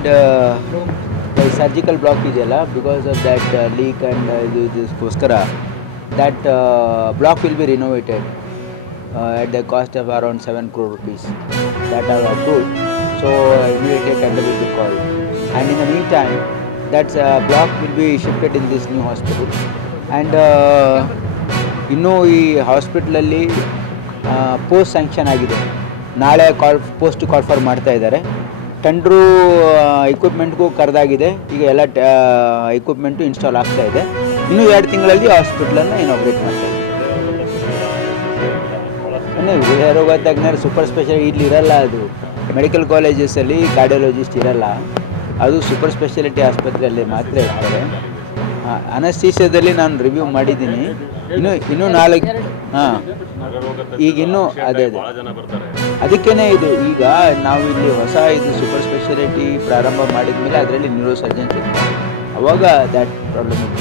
and the surgical block ಇದೆಯಲ್ಲ because of that leak and ಇದಕ್ಕೋಸ್ಕರ that block will be renovated at the cost of around 7 crore rupees that are approved. So immediately tender will be called, and in the meantime that block will be shifted in this new hospital. And ಇನ್ನೂ ಈ ಹಾಸ್ಪಿಟ್ಲಲ್ಲಿ post sanction ಆಗಿದೆ. ನಾಳೆ post call for ಮಾಡ್ತಾ ಇದ್ದಾರೆ. Tender ಎಕ್ವಿಪ್ಮೆಂಟ್ಗೂ ಕರೆದಾಗಿದೆ. ಈಗ ಎಲ್ಲ equipment install ಆಗ್ತಾ ಇದೆ. ಇನ್ನೂ 2 ತಿಂಗಳಲ್ಲಿ ಹಾಸ್ಪಿಟ್ಲನ್ನು ಇನಾಗ್ರೇಟ್ ಮಾಡ್ತಾರೆ. ಹೃದಯರೋಗ ತಜ್ಞರು ಸೂಪರ್ ಸ್ಪೆಷಾಲಿಟಿ ಇಲ್ಲಿ ಇರಲ್ಲ. ಅದು ಮೆಡಿಕಲ್ ಕಾಲೇಜಸಲ್ಲಿ ಕಾರ್ಡಿಯಾಲಜಿಸ್ಟ್ ಇರಲ್ಲ. ಅದು ಸೂಪರ್ ಸ್ಪೆಷಾಲಿಟಿ ಆಸ್ಪತ್ರೆಯಲ್ಲಿ ಮಾತ್ರ ಇರ್ತಾರೆ. ಅನಸ್ತೀಸಿಯಾದಲ್ಲಿ ನಾನು ರಿವ್ಯೂ ಮಾಡಿದ್ದೀನಿ. ಇನ್ನೂ 4 ಈಗ ಇನ್ನೂ ಅದೇ ಅದಕ್ಕೇ ಇದು ಈಗ ನಾವು ಇಲ್ಲಿ ಹೊಸ ಇದು ಸೂಪರ್ ಸ್ಪೆಷಾಲಿಟಿ ಪ್ರಾರಂಭ ಮಾಡಿದ ಮೇಲೆ ಅದರಲ್ಲಿ ನ್ಯೂರೋ ಸರ್ಜನ್ಸ್ ಇರ್ತಾರೆ. ಅವಾಗ ದ್ಯಾಟ್ ಪ್ರಾಬ್ಲಮ್ ಇತ್ತು.